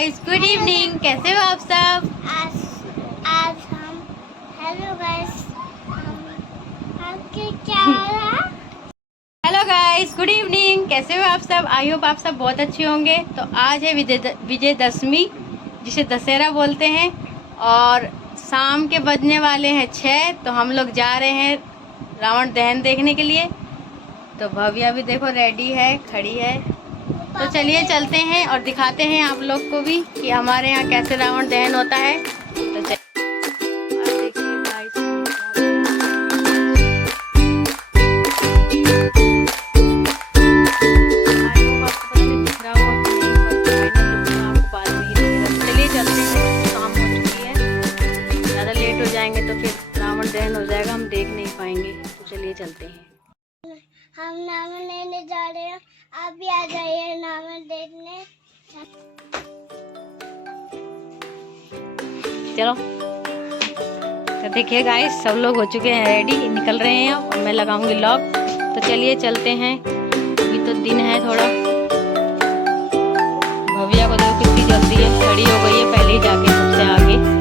Guys, good evening. कैसे हो आप सब? आज आज हम हेलो गाइस आपके क्या हेलो गाइस, गुड इवनिंग। कैसे हो आप सब? आई होप आप सब बहुत अच्छे होंगे। तो आज है विजयदशमी, जिसे दशहरा बोलते हैं, और शाम के बजने वाले हैं 6। तो हम लोग जा रहे हैं रावण दहन देखने के लिए। तो भव्या भी देखो रेडी है, खड़ी है। तो चलिए चलते हैं और दिखाते हैं आप लोग को भी कि हमारे यहाँ कैसे रावण दहन होता है। तो चलिए चलते हैं। शाम हो चुकी है, ज़्यादा लेट हो जाएंगे तो फिर रावण दहन हो जाएगा, हम देख नहीं पाएंगे। तो चलिए चलते हैं। हम नामन लेने जा रहे हैं, आप भी आ जाइए नामन देखने। चलो, तो देखिए गाइस, सब लोग हो चुके हैं रेडी, निकल रहे हैं और मैं लगाऊंगी लॉक। तो चलिए चलते हैं। अभी तो दिन है थोड़ा। भव्या को देखो कितनी जल्दी है, खड़ी हो गई है पहले ही जाके सबसे आगे।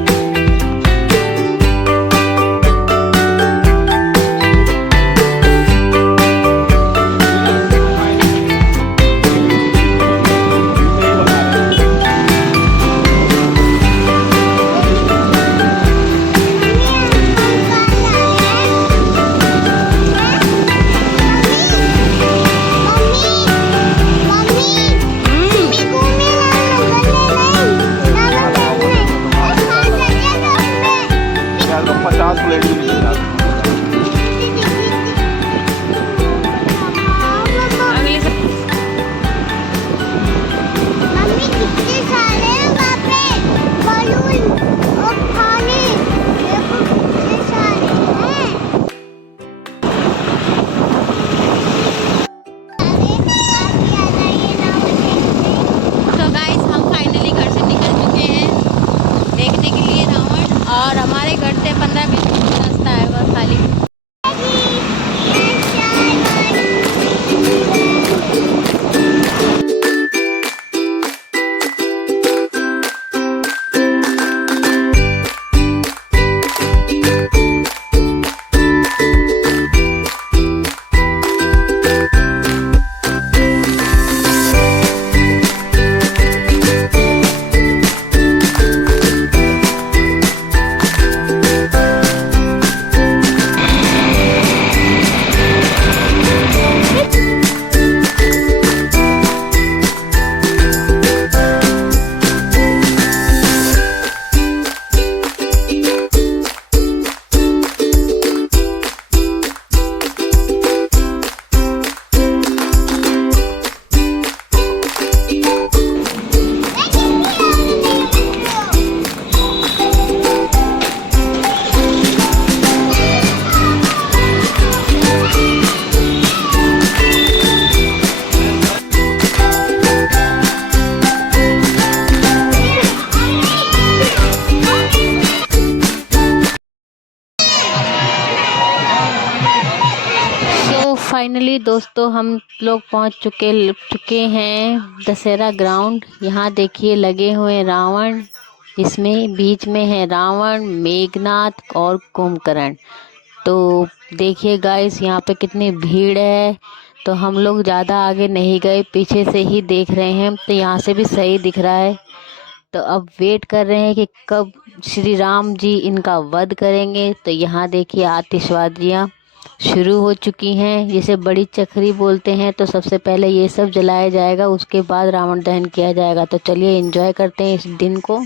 और हमारे घर से 15-20 मिनट का रास्ता है बस खाली। फाइनली दोस्तों, हम लोग पहुंच चुके हैं दशहरा ग्राउंड। यहाँ देखिए लगे हुए रावण, इसमें बीच में है रावण, मेघनाथ और कुंभकर्ण। तो देखिए गाइस, यहाँ पे कितनी भीड़ है। तो हम लोग ज़्यादा आगे नहीं गए, पीछे से ही देख रहे हैं। तो यहाँ से भी सही दिख रहा है। तो अब वेट कर रहे हैं कि कब श्री राम जी इनका वध करेंगे। तो यहाँ देखिए आतिशबाजियाँ शुरू हो चुकी हैं, जिसे बड़ी चक्री बोलते हैं। तो सबसे पहले ये सब जलाया जाएगा, उसके बाद रावण दहन किया जाएगा। तो चलिए एंजॉय करते हैं इस दिन को।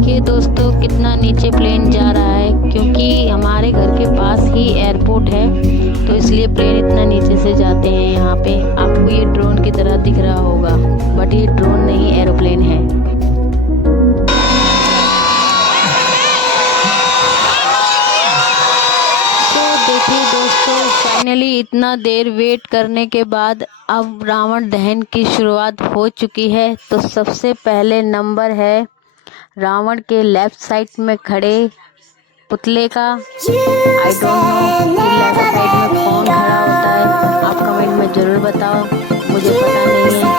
देखिए दोस्तों कितना नीचे प्लेन जा रहा है, क्योंकि हमारे घर के पास ही एयरपोर्ट है तो इसलिए प्लेन इतना नीचे से जाते हैं। यहाँ पे आपको ये ड्रोन की तरह दिख रहा होगा, बट ये ड्रोन नहीं एरोप्लेन है। तो देखिए दोस्तों फाइनली इतना देर वेट करने के बाद अब रावण दहन की शुरुआत हो चुकी है। तो सबसे पहले नंबर है रावण के लेफ्ट साइड में खड़े पुतले का। आई डोंट नो कि लेफ्ट साइड में कौन खड़ा होता है, आप कमेंट में ज़रूर बताओ, मुझे पता नहीं है।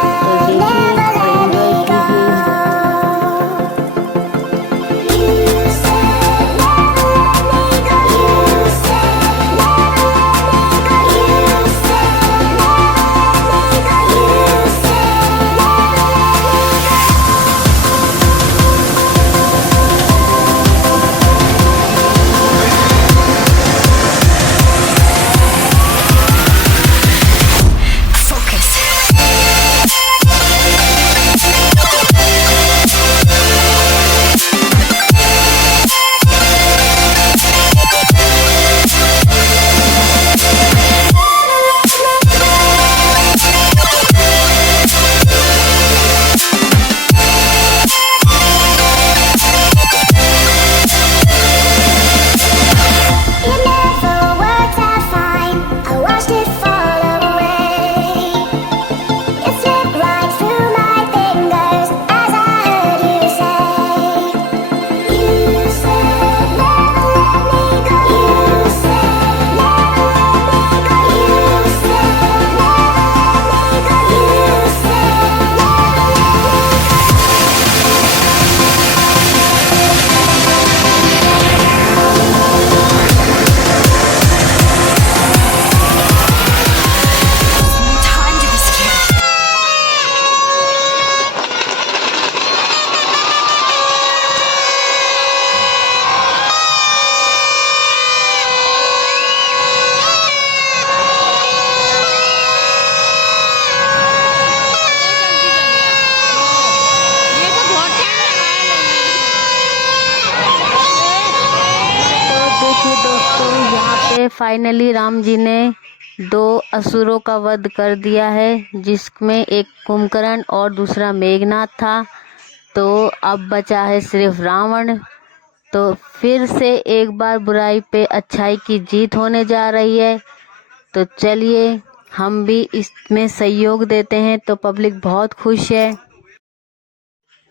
तो देखिए और एंजॉय कीजिए। फाइनली राम जी ने 2 असुरों का वध कर दिया है, जिसमें एक कुंभकर्ण और दूसरा मेघनाथ था। तो अब बचा है सिर्फ रावण। तो फिर से एक बार बुराई पे अच्छाई की जीत होने जा रही है। तो चलिए हम भी इसमें सहयोग देते हैं, तो पब्लिक बहुत खुश है।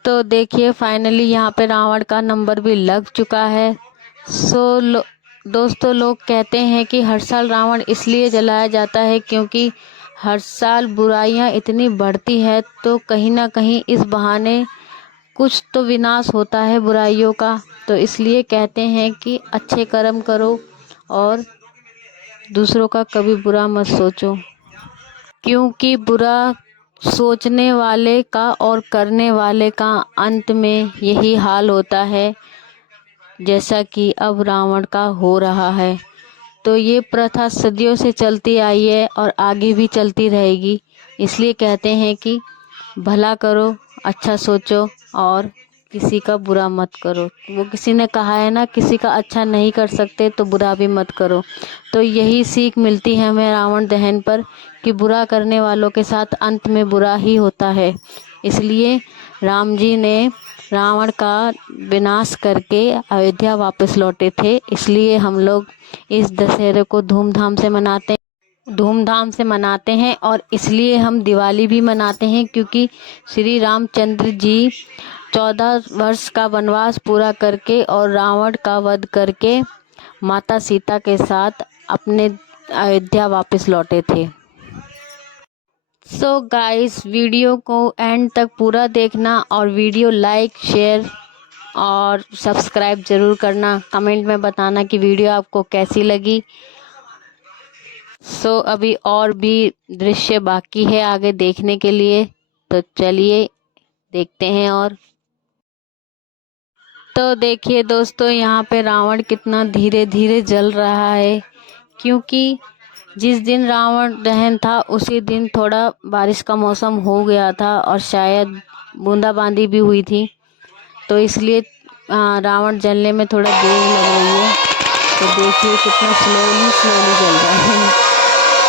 तो देखिए फाइनली यहाँ पे रावण का नंबर भी लग चुका है। दोस्तों लोग कहते हैं कि हर साल रावण इसलिए जलाया जाता है क्योंकि हर साल बुराइयां इतनी बढ़ती है, तो कहीं ना कहीं इस बहाने कुछ तो विनाश होता है बुराइयों का। तो इसलिए कहते हैं कि अच्छे कर्म करो और दूसरों का कभी बुरा मत सोचो, क्योंकि बुरा सोचने वाले का और करने वाले का अंत में यही हाल होता है, जैसा कि अब रावण का हो रहा है। तो ये प्रथा सदियों से चलती आई है और आगे भी चलती रहेगी। इसलिए कहते हैं कि भला करो, अच्छा सोचो और किसी का बुरा मत करो। वो किसी ने कहा है ना, किसी का अच्छा नहीं कर सकते तो बुरा भी मत करो। तो यही सीख मिलती है हमें रावण दहन पर कि बुरा करने वालों के साथ अंत में बुरा ही होता है। इसलिए राम जी ने रावण का विनाश करके अयोध्या वापस लौटे थे। इसलिए हम लोग इस दशहरे को धूमधाम से मनाते हैं और इसलिए हम दिवाली भी मनाते हैं, क्योंकि श्री रामचंद्र जी 14 वर्ष का वनवास पूरा करके और रावण का वध करके माता सीता के साथ अपने अयोध्या वापस लौटे थे। सो गाइस वीडियो को एंड तक पूरा देखना और वीडियो लाइक, शेयर और सब्सक्राइब ज़रूर करना। कमेंट में बताना कि वीडियो आपको कैसी लगी। सो अभी और भी दृश्य बाकी है आगे देखने के लिए, तो चलिए देखते हैं। और तो देखिए दोस्तों यहाँ पे रावण कितना धीरे धीरे जल रहा है, क्योंकि जिस दिन रावण दहन था उसी दिन थोड़ा बारिश का मौसम हो गया था और शायद बूंदाबांदी भी हुई थी। तो इसलिए रावण जलने में थोड़ा देर लग रही है। तो देखिए कितना स्लोली जल रहा है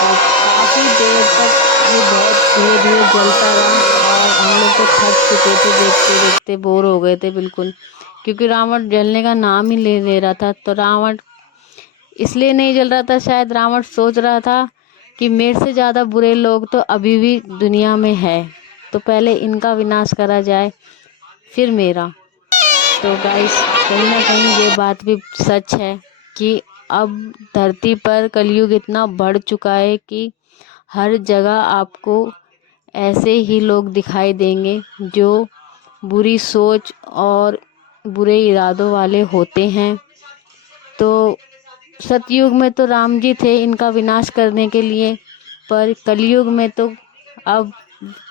और काफ़ी देर तक ये बहुत धीरे धीरे जलता रहा और हम लोग तो थक चुके थे, देखते देखते बोर हो गए थे बिल्कुल, क्योंकि रावण जलने का नाम ही ले रहा था। तो रावण इसलिए नहीं जल रहा था, शायद रावण सोच रहा था कि मेरे से ज़्यादा बुरे लोग तो अभी भी दुनिया में है, तो पहले इनका विनाश करा जाए फिर मेरा। तो गाइस कहीं ना कहीं ये बात भी सच है कि अब धरती पर कलयुग इतना बढ़ चुका है कि हर जगह आपको ऐसे ही लोग दिखाई देंगे जो बुरी सोच और बुरे इरादों वाले होते हैं। तो सतयुग में तो राम जी थे इनका विनाश करने के लिए, पर कलयुग में तो अब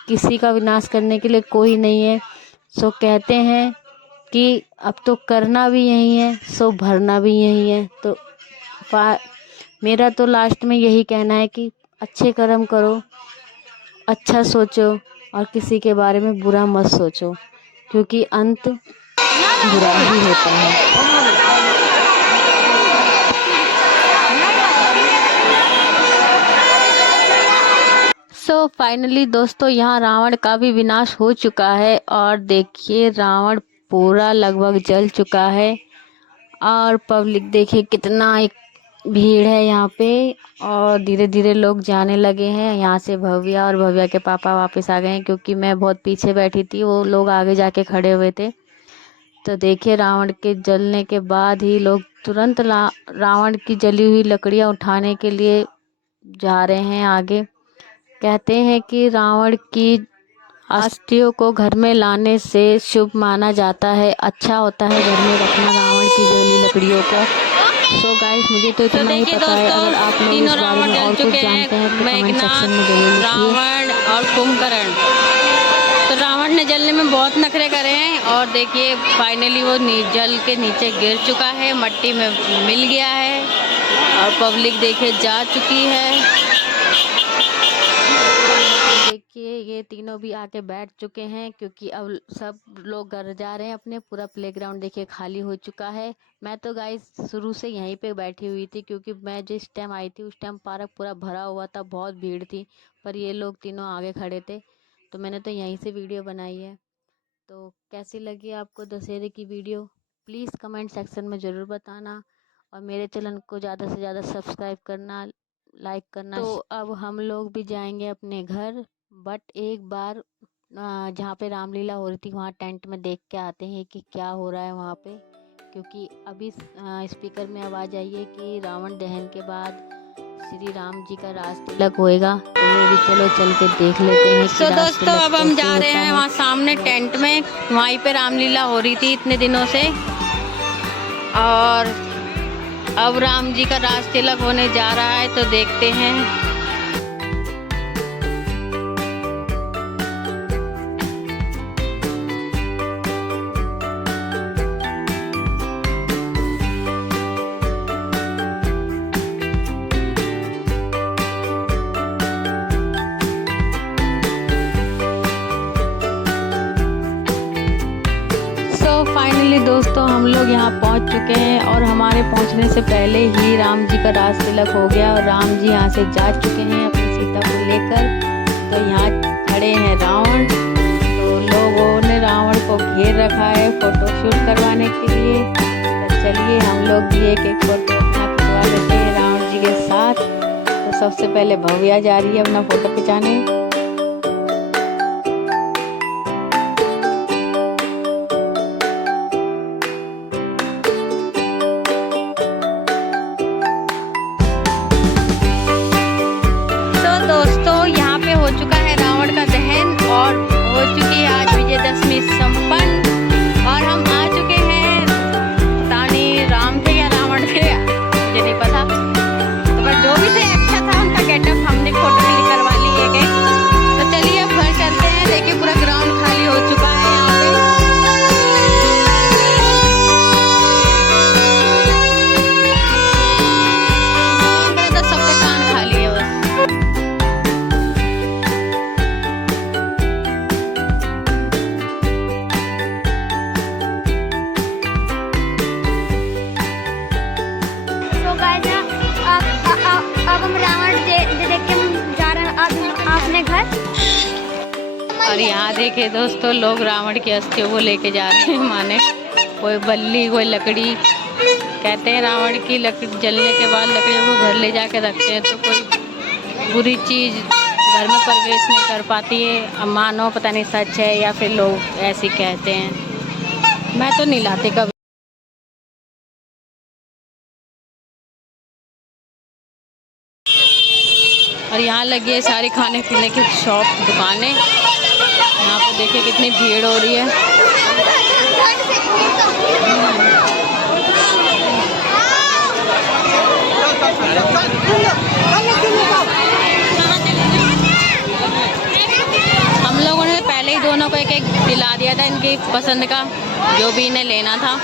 किसी का विनाश करने के लिए कोई नहीं है। सो कहते हैं कि अब तो करना भी यही है, सो भरना भी यही है। तो मेरा तो लास्ट में यही कहना है कि अच्छे कर्म करो, अच्छा सोचो और किसी के बारे में बुरा मत सोचो, क्योंकि अंत बुरा ही होता है। सो फाइनली दोस्तों यहाँ रावण का भी विनाश हो चुका है और देखिए रावण पूरा लगभग जल चुका है और पब्लिक देखिए कितना एक भीड़ है यहाँ पे और धीरे धीरे लोग जाने लगे हैं। यहाँ से भव्या और भव्या के पापा वापस आ गए हैं, क्योंकि मैं बहुत पीछे बैठी थी, वो लोग आगे जाके खड़े हुए थे। तो देखिए रावण के जलने के बाद ही लोग तुरंत रावण की जली हुई लकड़ियाँ उठाने के लिए जा रहे हैं आगे। कहते हैं कि रावण की अस्थियों को घर में लाने से शुभ माना जाता है, अच्छा होता है घर में रखना रावण की जली लकड़ियों को। सो गाइस मुझे तो इतना ही पता है, अगर आप लोग इस बारे में और कुछ जानते हैं तो कमेंट सेक्शन में जरूर लिखिए। रावण और कुंभकर्ण, तो रावण ने जलने में बहुत नखरे करे हैं और देखिए फाइनली वो जल के नीचे गिर चुका है, मट्टी में मिल गया है और पब्लिक देखिए जा चुकी है। देखिए ये तीनों भी आके बैठ चुके हैं, क्योंकि अब सब लोग घर जा रहे हैं अपने। पूरा प्लेग्राउंड देखिए खाली हो चुका है। मैं तो गाइस शुरू से यहीं पे बैठी हुई थी, क्योंकि मैं जिस टाइम आई थी उस टाइम पार्क पूरा भरा हुआ था, बहुत भीड़ थी, पर ये लोग तीनों आगे खड़े थे, तो मैंने तो यहीं से वीडियो बनाई है। तो कैसी लगी आपको दशहरे की वीडियो, प्लीज़ कमेंट सेक्शन में ज़रूर बताना और मेरे चैनल को ज़्यादा से ज़्यादा सब्सक्राइब करना, लाइक करना। तो अब हम लोग भी जाएंगे अपने घर, बट एक बार जहाँ पे रामलीला हो रही थी वहाँ टेंट में देख के आते हैं कि क्या हो रहा है वहाँ पे, क्योंकि अभी स्पीकर में आवाज़ आई है कि रावण दहन के बाद श्री राम जी का राज तिलक होएगा, तो वो भी चलो चल के देख लेते हैं। तो दोस्तों अब हम जा रहे हैं वहाँ सामने टेंट में, वहीं पे रामलीला हो रही थी इतने दिनों से, और अब राम जी का राज तिलक होने जा रहा है, तो देखते हैं। फाइनली दोस्तों हम लोग यहाँ पहुँच चुके हैं और हमारे पहुँचने से पहले ही राम जी का राज तिलक हो गया और राम जी यहाँ से जा चुके हैं अपनी सीता को लेकर। तो यहाँ खड़े हैं रावण, तो लोगों ने रावण को घेर रखा है फोटो शूट करवाने के लिए। तो चलिए हम लोग भी एक फोटो अपना खिंचवा लेते हैं रावण जी के साथ। तो सबसे पहले भव्या जा रही है अपना फोटो खिंचाने। हो चुका है रावण का दहन और हो चुकी है आज विजयदशमी संपन्न, और हम आ चुके हैं, पता नहीं राम थे या रावण थे मुझे नहीं पता, तो पर जो भी थे अच्छा था उनका गेटअप, हमने फोटो क्लिक करवा ली है। और यहाँ देखिए दोस्तों, लोग रावण की अस्थियों को लेके जा रहे हैं माने। कोई बल्ली, कोई लकड़ी, कहते हैं रावण की लकड़ी जलने के बाद लकड़ियों को घर ले जाके रखते हैं तो कोई बुरी चीज़ घर में प्रवेश नहीं कर पाती है। अब मानो पता नहीं सच है या फिर लोग ऐसे कहते हैं, मैं तो नहीं लाती कभी। और यहाँ लगी है सारी खाने पीने की शॉप, दुकानें। यहाँ पे देखिए कितनी भीड़ हो रही है। हम लोगों ने पहले ही दोनों को एक एक दिला दिया था इनकी पसंद का, जो भी इन्हें लेना था।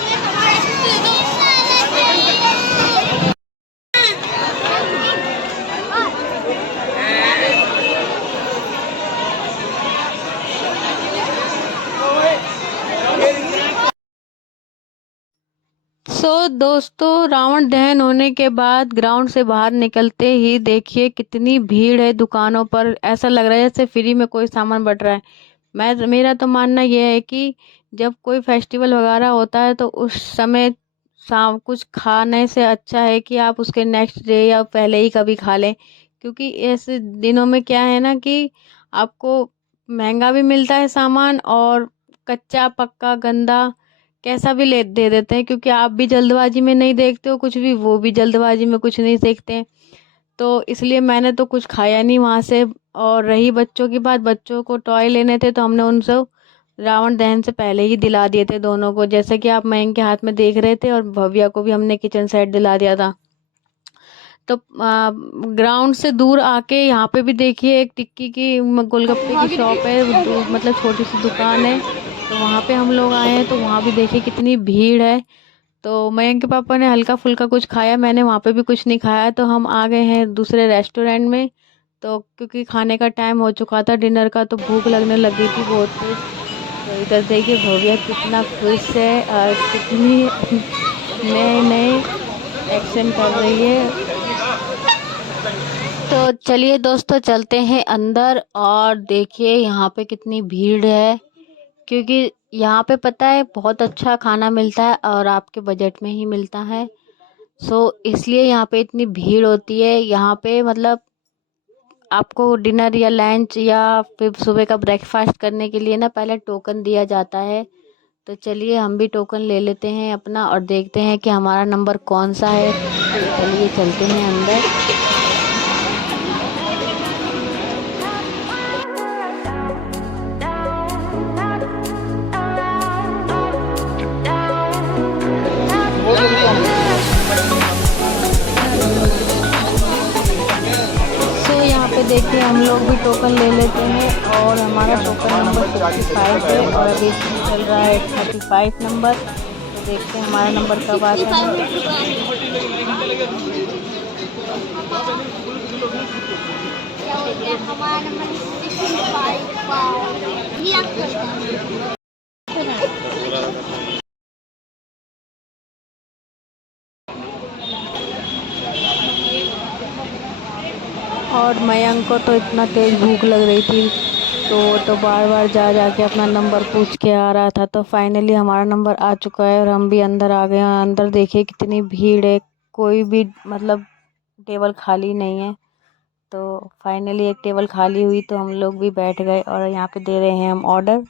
दोस्तों, रावण दहन होने के बाद ग्राउंड से बाहर निकलते ही देखिए कितनी भीड़ है दुकानों पर। ऐसा लग रहा है जैसे फ्री में कोई सामान बट रहा है। मेरा तो मानना यह है कि जब कोई फेस्टिवल वगैरह होता है तो उस समय शाम कुछ खाने से अच्छा है कि आप उसके नेक्स्ट डे या पहले ही कभी खा लें, क्योंकि ऐसे दिनों में क्या है ना कि आपको महंगा भी मिलता है सामान और कच्चा पक्का गंदा कैसा भी दे देते हैं, क्योंकि आप भी जल्दबाजी में नहीं देखते हो कुछ भी, वो भी जल्दबाजी में कुछ नहीं देखते हैं। तो इसलिए मैंने तो कुछ खाया नहीं वहाँ से। और रही बच्चों की बात, बच्चों को टॉय लेने थे तो हमने उनसे रावण दहन से पहले ही दिला दिए थे दोनों को, जैसे कि आप मयंक के हाथ में देख रहे थे, और भव्या को भी हमने किचन सेट दिला दिया था। तो ग्राउंड से दूर आके यहाँ पे भी देखिए एक टिक्की की गोलगप्पे की शॉप है, मतलब छोटी सी दुकान है। तो वहाँ पे हम लोग आए हैं, तो वहाँ भी देखिए कितनी भीड़ है। तो मयंक के पापा ने हल्का फुल्का कुछ खाया, मैंने वहाँ पे भी कुछ नहीं खाया। तो हम आ गए हैं दूसरे रेस्टोरेंट में, तो क्योंकि खाने का टाइम हो चुका था डिनर का, तो भूख लगने लगी थी बहुत तेज। तो इधर देखिए भव्या कितना खुश है और कितनी नए नए एक्शन कर रही है। तो चलिए दोस्तों चलते हैं अंदर, और देखिए यहाँ पे कितनी भीड़ है, क्योंकि यहाँ पे पता है बहुत अच्छा खाना मिलता है और आपके बजट में ही मिलता है। इसलिए यहाँ पे इतनी भीड़ होती है। यहाँ पे मतलब आपको डिनर या लंच या फिर सुबह का ब्रेकफास्ट करने के लिए ना पहले टोकन दिया जाता है। तो चलिए हम भी टोकन ले लेते हैं अपना और देखते हैं कि हमारा नंबर कौन सा है। तो चलिए चलते हैं अंदर। यहाँ पे देखिए हम लोग भी टोकन ले लेते हैं, और हमारा टोकन नंबर 65 है और अभी चल रहा है 35 नंबर। तो देखते हैं हमारा नंबर कब आता है। हमारा नंबर 65। और मयंक को तो इतना तेज़ भूख लग रही थी, तो बार बार जा के अपना नंबर पूछ के आ रहा था। तो फाइनली हमारा नंबर आ चुका है और हम भी अंदर आ गए हैं। अंदर देखिए कितनी भीड़ है, कोई भी मतलब टेबल खाली नहीं है। तो फाइनली एक टेबल खाली हुई तो हम लोग भी बैठ गए, और यहाँ पे दे रहे हैं हम ऑर्डर।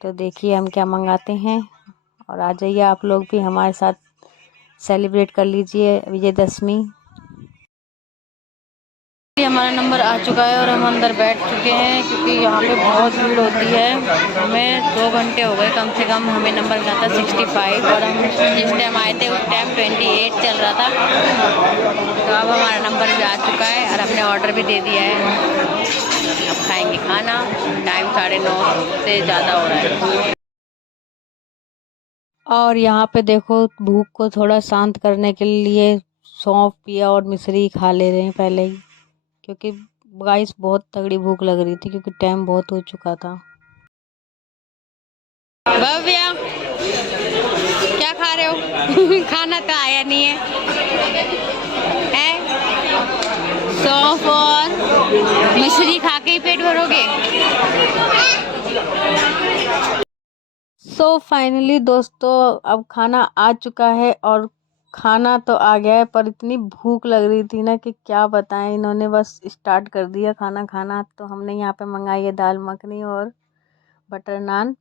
तो देखिए हम क्या मंगाते हैं, और आ जाइए आप लोग भी हमारे साथ सेलिब्रेट कर लीजिए विजयदशमी। हमारा नंबर आ चुका है और हम अंदर बैठ चुके हैं, क्योंकि यहाँ पे बहुत भीड़ होती है। हमें 2 घंटे हो गए कम से कम, हमें नंबर मिला था 65 और हम जिस टाइम आए थे उस टाइम 28 चल रहा था। तो अब हमारा नंबर भी आ चुका है और हमने ऑर्डर भी दे दिया है। अब खाएंगे खाना। टाइम 9:30 से ज़्यादा हो रहा है। और यहाँ पे देखो भूख को थोड़ा शांत करने के लिए सौंफ पिया और मिश्री खा ले रहे हैं पहले ही, क्योंकि गाइस बहुत तगड़ी भूख लग रही थी, क्योंकि टाइम बहुत हो चुका था। भव्या क्या खा रहे हो? खाना तो आया नहीं है, सौंफ और मिश्री खा के ही पेट भरोगे। सो फाइनली दोस्तों अब खाना आ चुका है और खाना तो आ गया है, पर इतनी भूख लग रही थी ना कि क्या बताएं। इन्होंने बस स्टार्ट कर दिया खाना खाना। तो हमने यहाँ पे मंगाई है दाल मखनी और बटर नान।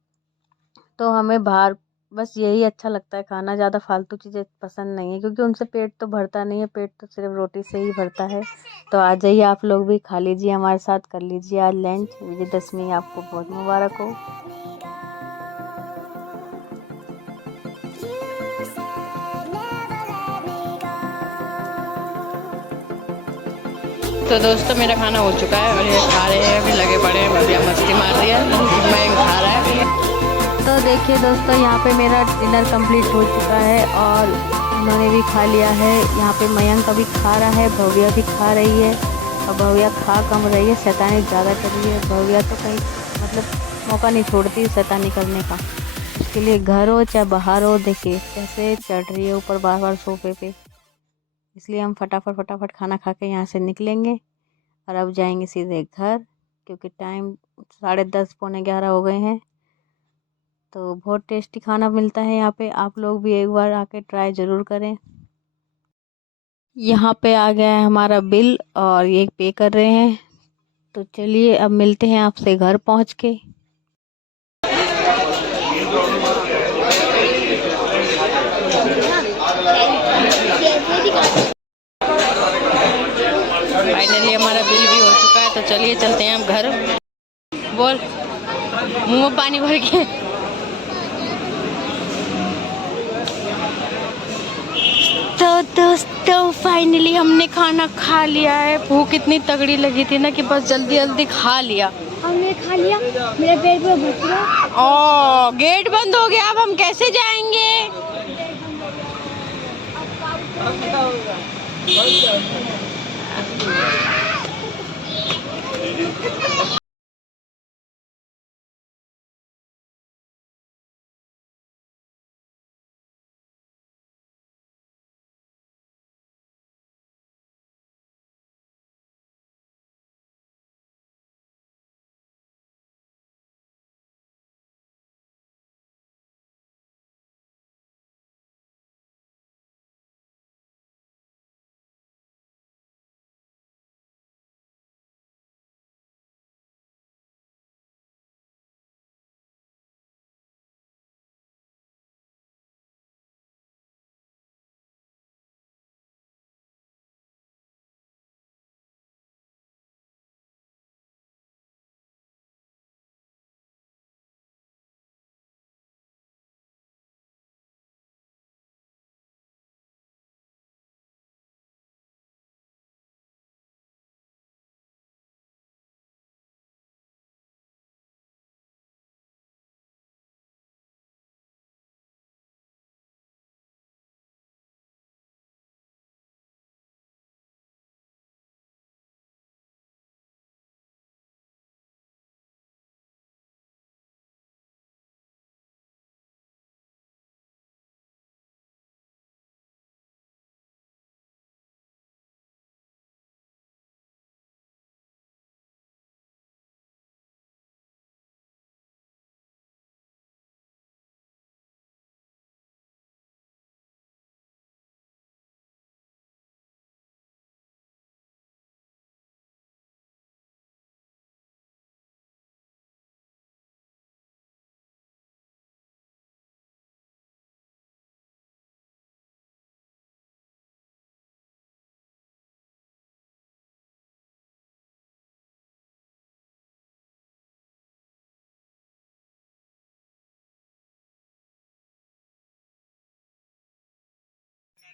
तो हमें बाहर बस यही अच्छा लगता है खाना, ज़्यादा फालतू चीज़ें पसंद नहीं है, क्योंकि उनसे पेट तो भरता नहीं है, पेट तो सिर्फ रोटी से ही भरता है। तो आ जाइए आप लोग भी, खा लीजिए हमारे साथ, कर लीजिए आज लंच। विजयदशमी आपको बहुत मुबारक हो। तो दोस्तों मेरा खाना हो चुका है और ये खा रहे हैं, अभी लगे पड़े हैं, भैया मस्ती मार रही है, मैं खा रहा है। तो देखिए दोस्तों यहाँ पे मेरा डिनर कंप्लीट हो चुका है और इन्होंने भी खा लिया है। यहाँ पे मयंक अभी खा रहा है, भव्या भी खा रही है। और भव्या खा कम रही है, शैतानी ज़्यादा कर रही है। भव्या तो कहीं मतलब मौका नहीं छोड़ती शैतानी करने का। उसके लिए घर हो चाहे बाहर हो, देखिए कैसे चढ़ रही है ऊपर बार बार सोफे पे। इसलिए हम फटाफट खाना खा के यहाँ से निकलेंगे और अब जाएंगे सीधे घर, क्योंकि टाइम 10:30 पौने 11 हो गए हैं। तो बहुत टेस्टी खाना मिलता है यहाँ पे, आप लोग भी एक बार आके ट्राई ज़रूर करें। यहाँ पे आ गया है हमारा बिल और ये पे कर रहे हैं। तो चलिए अब मिलते हैं आपसे घर पहुँच के। फाइनली हमारा बिल भी हो चुका है, तो चलिए चलते हैं हम घर। बोल, मुंह में पानी भर के। तो दोस्तों फाइनली हमने खाना खा लिया है। भूख इतनी तगड़ी लगी थी ना कि बस जल्दी जल्दी खा लिया। हमने खा लिया, मेरे पेट में भूख रहा। ओ गेट बंद हो गया, अब हम कैसे जाएंगे?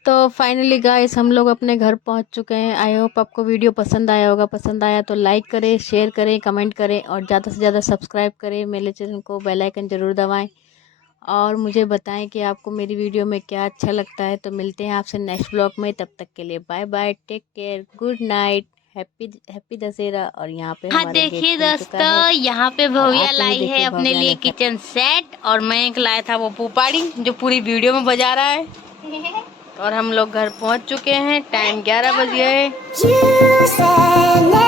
तो फाइनली गाइस हम लोग अपने घर पहुंच चुके हैं। आई होप आपको वीडियो पसंद आया होगा। पसंद आया तो लाइक करें, शेयर करें, कमेंट करें और ज़्यादा से ज़्यादा सब्सक्राइब करें मेरे चैनल को। बेल आइकन ज़रूर दबाएं और मुझे बताएं कि आपको मेरी वीडियो में क्या अच्छा लगता है। तो मिलते हैं आपसे नेक्स्ट ब्लॉग में, तब तक के लिए bye bye, take care, good night, happy Dussehra. और यहाँ पे हाँ देखिए दोस्तों, यहाँ पे भव्या लाई है अपने लिए किचन सेट और मैं एक लाया था वो पुपाड़ी जो पूरी वीडियो में बजा रहा है। और हम लोग घर पहुंच चुके हैं। टाइम 11 बज गए। You said